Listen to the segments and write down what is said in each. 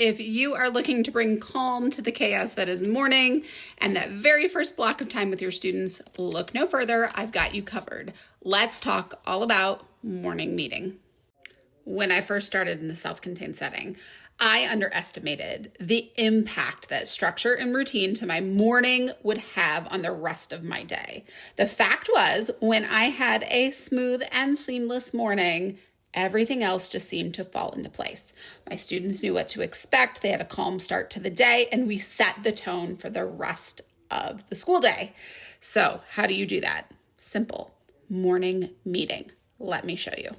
If you are looking to bring calm to the chaos that is morning and that very first block of time with your students, look no further. I've got you covered. Let's talk all about morning meeting. When I first started in the self-contained setting, I underestimated the impact that structure and routine to my morning would have on the rest of my day. The fact was, when I had a smooth and seamless morning, everything else just seemed to fall into place. My students knew what to expect. They had a calm start to the day, and we set the tone for the rest of the school day. So how do you do that? Simple. Morning meeting. Let me show you.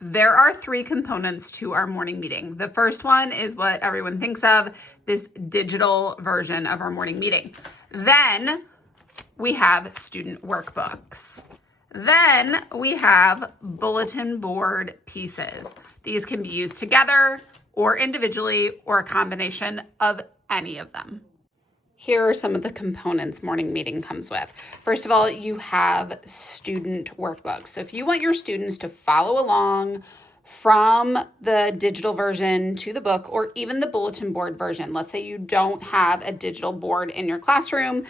There are three components to our morning meeting. The first one is what everyone thinks of, this digital version of our morning meeting. Then we have student workbooks. Then we have bulletin board pieces. These can be used together or individually or a combination of any of them. Here are some of the components morning meeting comes with. First of all, you have student workbooks. So if you want your students to follow along from the digital version to the book or even the bulletin board version, let's say you don't have a digital board in your classroom,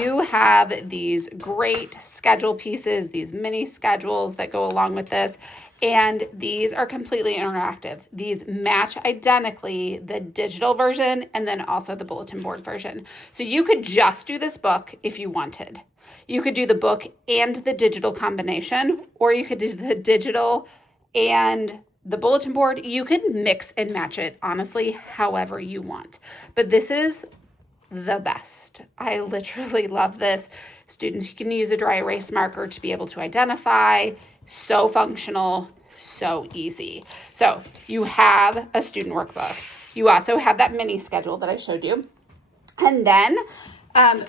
you have these great schedule pieces, these mini schedules that go along with this. And these are completely interactive. These match identically the digital version and then also the bulletin board version. So you could just do this book if you wanted. You could do the book and the digital combination, or you could do the digital and the bulletin board. You could mix and match it, honestly, however you want. But this is the best. I literally love this. Students, you can use a dry erase marker to be able to identify. So functional, so easy. So you have a student workbook. You also have that mini schedule that I showed you. And then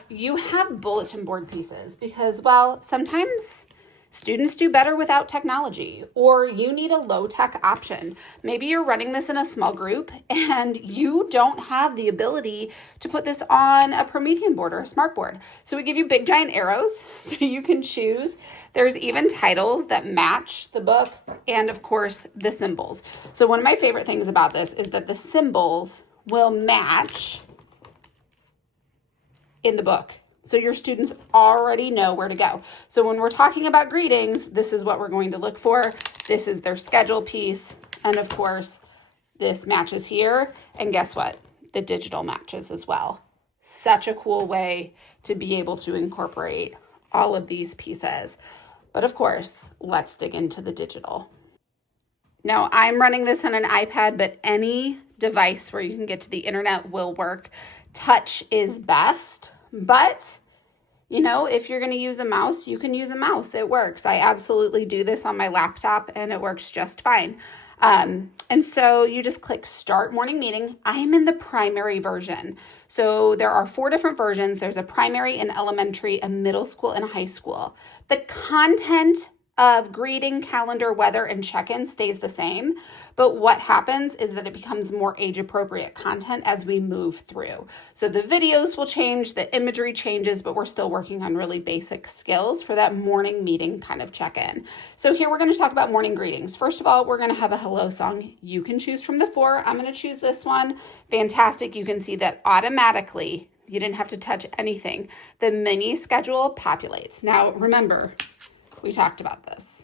you have bulletin board pieces because, well, sometimes students do better without technology, or you need a low-tech option. Maybe you're running this in a small group and you don't have the ability to put this on a Promethean board or a smart board. So we give you big giant arrows so you can choose. There's even titles that match the book and, of course, the symbols. So one of my favorite things about this is that the symbols will match in the book. So your students already know where to go. So when we're talking about greetings, this is what we're going to look for. This is their schedule piece. And of course, this matches here. And guess what? The digital matches as well. Such a cool way to be able to incorporate all of these pieces. But of course, let's dig into the digital. Now, I'm running this on an iPad, but any device where you can get to the internet will work. Touch is best. But, you know, if you're going to use a mouse, you can use a mouse. It works. I absolutely do this on my laptop and it works just fine. And so you just click Start Morning Meeting. I'm in the primary version. So there are 4 different versions. There's a primary, an elementary, a middle school, and a high school. The content of greeting, calendar, weather, and check-in stays the same. But what happens is that it becomes more age-appropriate content as we move through. So the videos will change, the imagery changes, but we're still working on really basic skills for that morning meeting kind of check-in. So here we're going to talk about morning greetings. First of all, we're going to have a hello song. You can choose from the 4. I'm going to choose this one. Fantastic. You can see that automatically, you didn't have to touch anything. The mini schedule populates. Now, remember, we talked about this.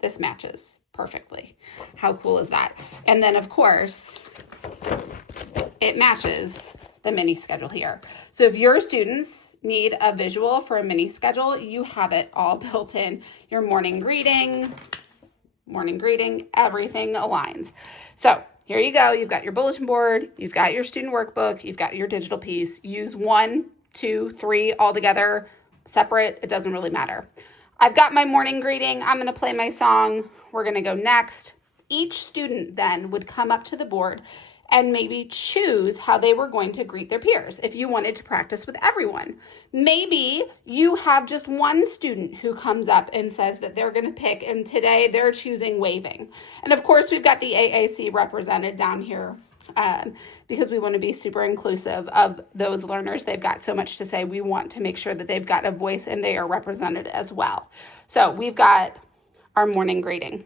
This matches perfectly. How cool is that? And then, of course, it matches the mini schedule here. So if your students need a visual for a mini schedule, you have it all built in. Your morning greeting, everything aligns. So here you go. You've got your bulletin board. You've got your student workbook. You've got your digital piece. Use 1, 2, 3 all together, separate. It doesn't really matter. I've got my morning greeting. I'm going to play my song. We're going to go next. Each student then would come up to the board and maybe choose how they were going to greet their peers if you wanted to practice with everyone. Maybe you have just one student who comes up and says that they're going to pick, and today they're choosing waving. And of course, we've got the AAC represented down here because we want to be super inclusive of those learners. They've got so much to say. We want to make sure that they've got a voice and they are represented as well. So we've got our morning greeting.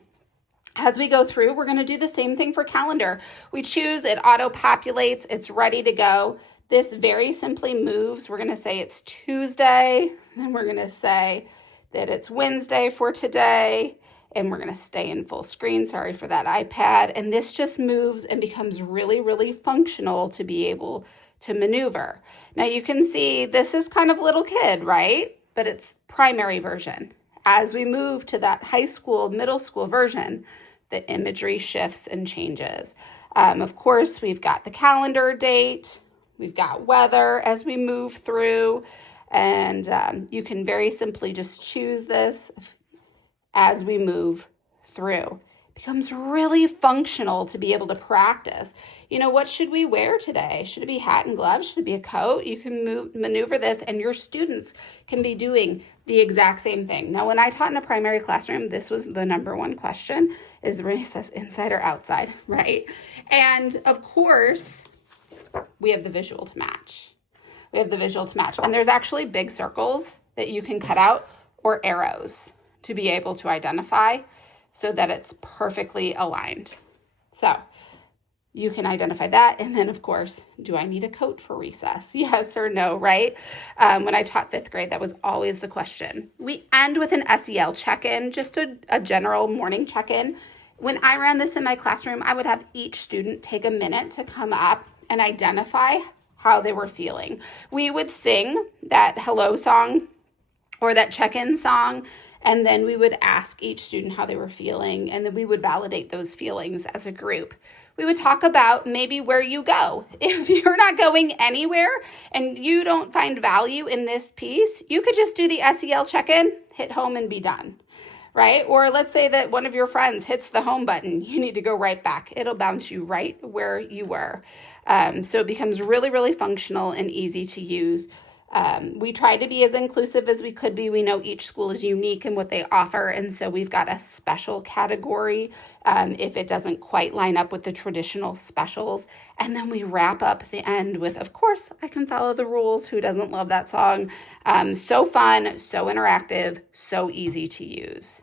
As we go through, we're going to do the same thing for calendar. We choose, it auto-populates, it's ready to go. This very simply moves. We're going to say it's Tuesday, then we're going to say that it's Wednesday for today, and we're going to stay in full screen. Sorry for that iPad. And this just moves and becomes really, really functional to be able to maneuver. Now you can see this is kind of little kid, right? But it's primary version. As we move to that high school, middle school version, the imagery shifts and changes. Of course, we've got the calendar date, we've got weather as we move through, and you can very simply just choose this as we move through. It becomes really functional to be able to practice. You know, what should we wear today? Should it be hat and gloves? Should it be a coat? You can maneuver this, and your students can be doing the exact same thing. Now, when I taught in a primary classroom, this was the number one question, is recess inside or outside, right? And of course, we have the visual to match. We have the visual to match. And there's actually big circles that you can cut out or arrows to be able to identify so that it's perfectly aligned. So you can identify that. And then, of course, do I need a coat for recess? Yes or no, right? When I taught 5th grade, that was always the question. We end with an SEL check-in, just a general morning check-in. When I ran this in my classroom, I would have each student take a minute to come up and identify how they were feeling. We would sing that hello song or that check-in song, and then we would ask each student how they were feeling, and then we would validate those feelings as a group. We would talk about maybe where you go. If you're not going anywhere and you don't find value in this piece, you could just do the SEL check-in, hit home, and be done, right? Or let's say that one of your friends hits the home button. You need to go right back. It'll bounce you right where you were. So it becomes really, really functional and easy to use. We try to be as inclusive as we could be. We know each school is unique in what they offer, and so we've got a special category if it doesn't quite line up with the traditional specials. And then we wrap up the end with, of course, I Can Follow the Rules. Who doesn't love that song? So fun, so interactive, so easy to use.